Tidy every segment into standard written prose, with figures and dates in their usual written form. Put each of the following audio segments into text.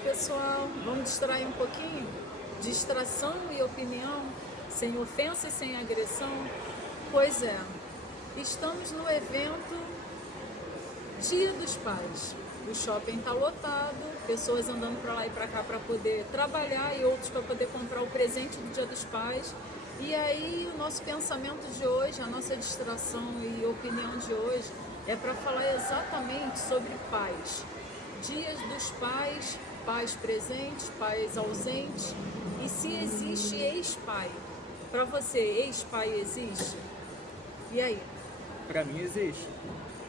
pessoal, vamos distrair um pouquinho? Distração e opinião, sem ofensa e sem agressão? Pois é, estamos no evento Dia dos Pais. O shopping está lotado, pessoas andando para lá e para cá para poder trabalhar e outros para poder comprar o presente do Dia dos Pais. E aí o nosso pensamento de hoje, a nossa distração e opinião de hoje é para falar exatamente sobre pais. Dias dos pais, pais presentes, pais ausentes, e se existe ex-pai. Para você, ex-pai existe? E aí? Para mim existe.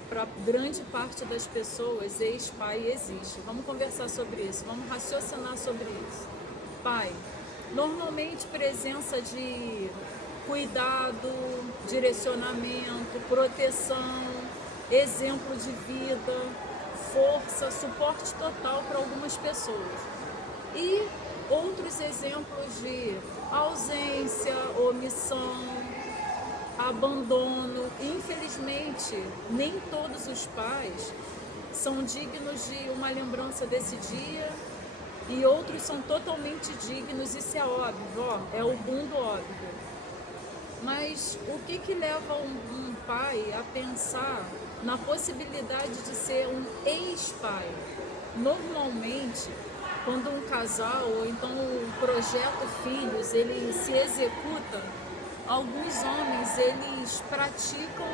Para grande parte das pessoas, ex-pai existe. Vamos conversar sobre isso, vamos raciocinar sobre isso. Pai, normalmente presença de cuidado, direcionamento, proteção, exemplo de vida, força, suporte total para algumas pessoas. E outros exemplos de ausência, omissão, abandono. Infelizmente, nem todos os pais são dignos de uma lembrança desse dia e outros são totalmente dignos, isso é óbvio, ó, é o boom do óbvio. Mas o que leva um pai a pensar na possibilidade de ser um ex-pai? Normalmente, quando um casal ou então um projeto filhos, ele se executa, alguns homens, eles praticam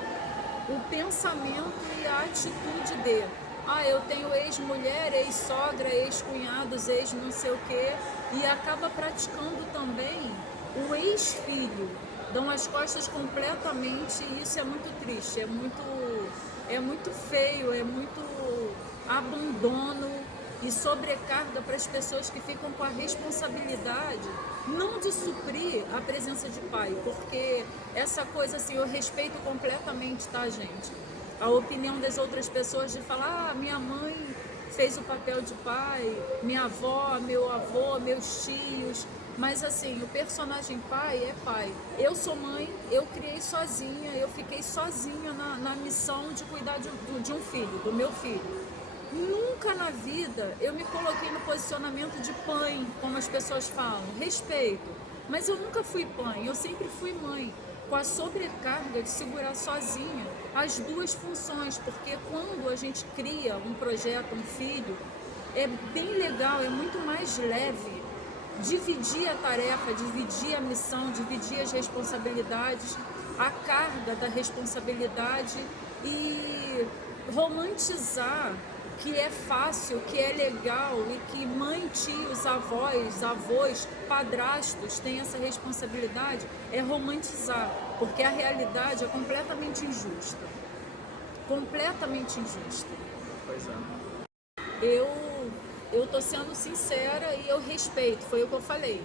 o pensamento e a atitude de eu tenho ex-mulher, ex-sogra, ex-cunhados, ex-não sei o quê, e acaba praticando também o ex-filho. Dão as costas completamente e isso é muito triste, é muito feio, é muito abandono e sobrecarga para as pessoas que ficam com a responsabilidade não de suprir a presença de pai, porque essa coisa assim, eu respeito completamente, tá, gente? A opinião das outras pessoas de falar, minha mãe fez o papel de pai, minha avó, meu avô, meus tios, mas assim, o personagem pai é pai. Eu sou mãe, eu criei sozinha, eu fiquei sozinha na missão de cuidar de um filho, do meu filho. Nunca na vida eu me coloquei no posicionamento de pai, como as pessoas falam, respeito. Mas eu nunca fui pai, eu sempre fui mãe, com a sobrecarga de segurar sozinha as duas funções, porque quando a gente cria um projeto, um filho, é bem legal, é muito mais leve dividir a tarefa, dividir a missão, dividir as responsabilidades, a carga da responsabilidade e romantizar que é fácil, que é legal e que mãe, tios, avós, padrastos têm essa responsabilidade, é romantizar, porque a realidade é completamente injusta. Completamente injusta. Pois é. Eu tô sendo sincera e eu respeito, foi o que eu falei.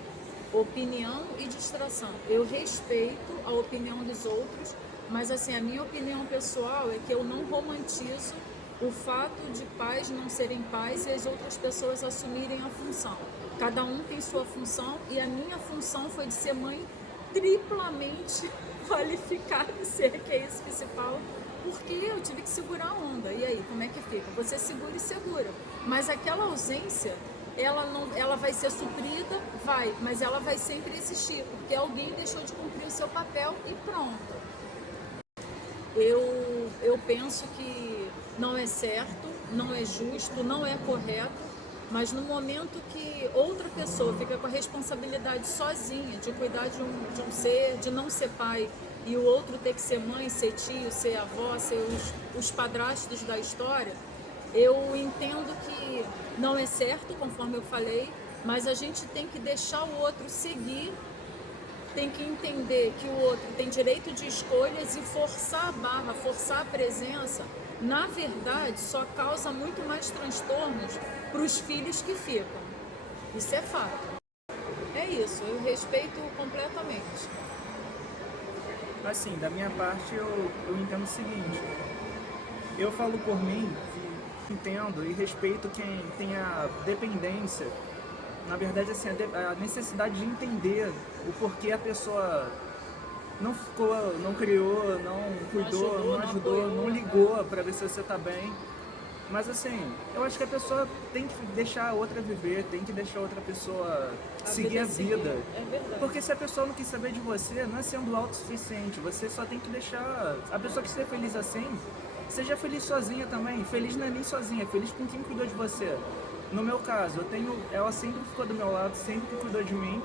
Opinião e distração. Eu respeito a opinião dos outros, mas assim, a minha opinião pessoal é que eu não romantizo o fato de pais não serem pais e as outras pessoas assumirem a função. Cada um tem sua função e a minha função foi de ser mãe triplamente qualificada em ser, que é isso que se fala, porque eu tive que segurar a onda. E aí, como é que fica? Você segura e segura. Mas aquela ausência, ela vai ser suprida, mas ela vai sempre existir, porque alguém deixou de cumprir o seu papel e pronto. Eu penso que não é certo, não é justo, não é correto, mas no momento que outra pessoa fica com a responsabilidade sozinha de cuidar de um ser, de não ser pai, e o outro ter que ser mãe, ser tio, ser avó, ser os padrastos da história, eu entendo que não é certo, conforme eu falei, mas a gente tem que deixar o outro seguir, tem que entender que o outro tem direito de escolhas e forçar a barra, forçar a presença, na verdade, só causa muito mais transtornos para os filhos que ficam. Isso é fato. É isso, eu respeito completamente. Assim, da minha parte, eu entendo o seguinte. Eu falo por mim, que entendo e respeito quem tem a dependência. Na verdade, assim, a necessidade de entender o porquê a pessoa não criou, não cuidou, não ajudou, não ligou para ver se você está bem. Mas assim, eu acho que a pessoa tem que deixar a outra viver, tem que deixar a outra pessoa seguir a vida. É verdade. Porque se a pessoa não quis saber de você, não é sendo autossuficiente. Você só tem que deixar a pessoa que seja feliz assim, seja feliz sozinha também. Feliz não é nem sozinha, é feliz com quem cuidou de você. No meu caso, ela sempre ficou do meu lado, sempre cuidou de mim.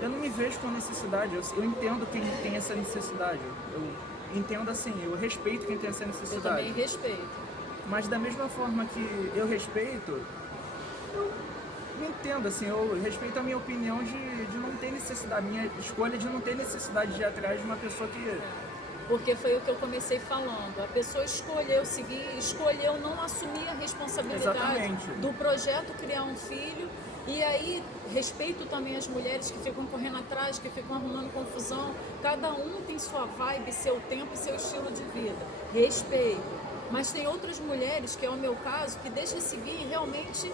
Eu não me vejo com necessidade, eu entendo quem tem essa necessidade. Eu entendo assim, eu respeito quem tem essa Eu necessidade. também respeito. Mas da mesma forma que eu respeito, eu não entendo, assim, eu respeito a minha opinião de não ter necessidade, a minha escolha de não ter necessidade de ir atrás de uma pessoa que... Porque foi o que eu comecei falando. A pessoa escolheu seguir, escolheu não assumir a responsabilidade Exatamente. do projeto criar um filho. E aí, respeito também as mulheres que ficam correndo atrás, que ficam arrumando confusão. Cada um tem sua vibe, seu tempo e seu estilo de vida. Respeito. Mas tem outras mulheres, que é o meu caso, que deixa seguir e realmente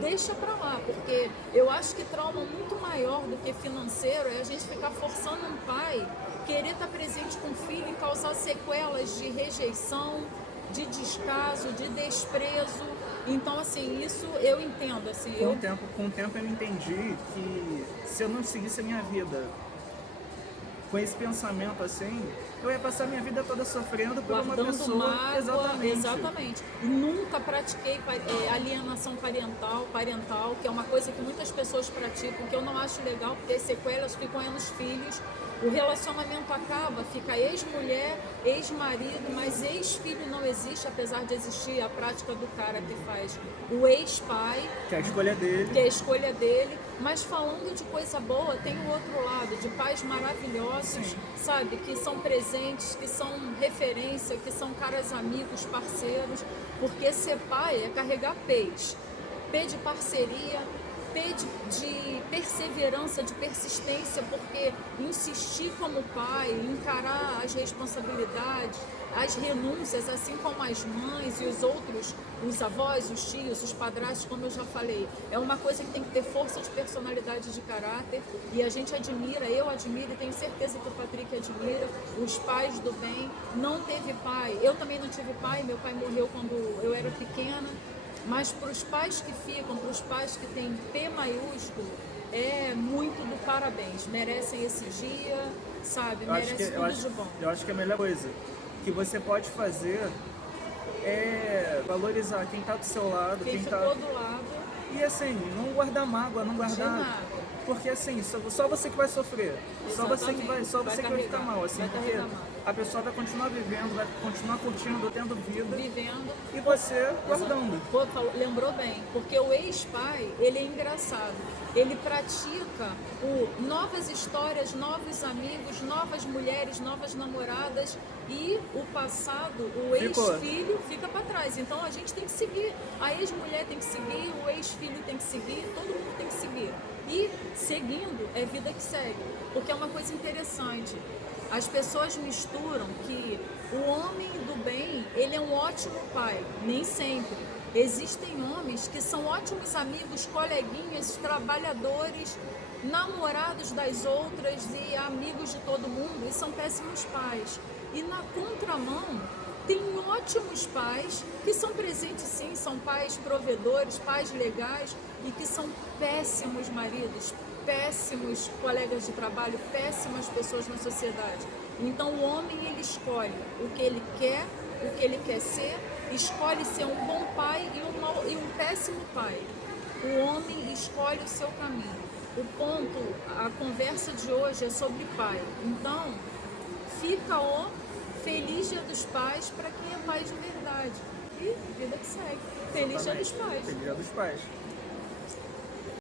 deixa pra lá. Porque eu acho que trauma muito maior do que financeiro é a gente ficar forçando um pai querer estar presente com o filho e causar sequelas de rejeição, de descaso, de desprezo. Então, assim, isso eu entendo. Assim, Com o tempo eu entendi que se eu não seguisse a minha vida com esse pensamento assim, eu ia passar minha vida toda sofrendo por uma guardando pessoa. mágoa, exatamente. E nunca pratiquei alienação parental, que é uma coisa que muitas pessoas praticam, que eu não acho legal, porque as sequelas ficam aí nos filhos. O relacionamento acaba, fica ex-mulher, ex-marido, mas ex-filho não existe, apesar de existir a prática do cara que faz o ex-pai, Que é a escolha dele. que é a escolha dele. Mas falando de coisa boa, tem o outro lado, de pais maravilhosos, Sim. sabe? Que são presentes, que são referência, que são caras amigos, parceiros. Porque ser pai é carregar peixe. P de parceria, P de perseverança, de persistência, porque insistir como pai, encarar as responsabilidades, as renúncias, assim como as mães e os outros, os avós, os tios, os padrastos, como eu já falei, é uma coisa que tem que ter força de personalidade, de caráter, e a gente admira, eu admiro e tenho certeza que o Patrick admira, os pais do bem. Não teve pai, eu também não tive pai, meu pai morreu quando eu era pequena. Mas para os pais que ficam, para os pais que têm P maiúsculo, é muito do parabéns. Merecem esse dia, sabe? Merecem tudo de bom. Eu acho que a melhor coisa que você pode fazer é valorizar quem está do seu lado, Quem ficou do lado, E assim, não guardar mágoa, não de guardar... nada. Porque assim, só você que vai sofrer. Só você que vai Exatamente. ficar mal, assim, Vai porque carregar mal. a pessoa vai continuar vivendo, vai continuar curtindo, tendo vida, Vivendo. e você guardando. Pô, lembrou bem, porque o ex-pai, ele é engraçado. Ele pratica novas histórias, novos amigos, novas mulheres, novas namoradas, e o passado, o ex-filho, fica para trás. Então a gente tem que seguir. A ex-mulher tem que seguir, o ex-filho tem que seguir, todo mundo tem que seguir. E seguindo é vida que segue. Porque é uma coisa interessante. As pessoas misturam que o homem do bem, ele é um ótimo pai. Nem sempre. Existem homens que são ótimos amigos, coleguinhas, trabalhadores, namorados das outras e amigos de todo mundo, e são péssimos pais. E na contramão, tem ótimos pais que são presentes sim, são pais provedores, pais legais, e que são péssimos maridos, péssimos colegas de trabalho, péssimas pessoas na sociedade. Então o homem, ele escolhe o que ele quer ser, escolhe ser um bom pai e um péssimo pai. O homem escolhe o seu caminho. O ponto, a conversa de hoje é sobre pai. Então, fica o Feliz Dia dos Pais para quem é pai de verdade. E vida que segue. Feliz Dia dos Pais. Feliz Dia dos Pais.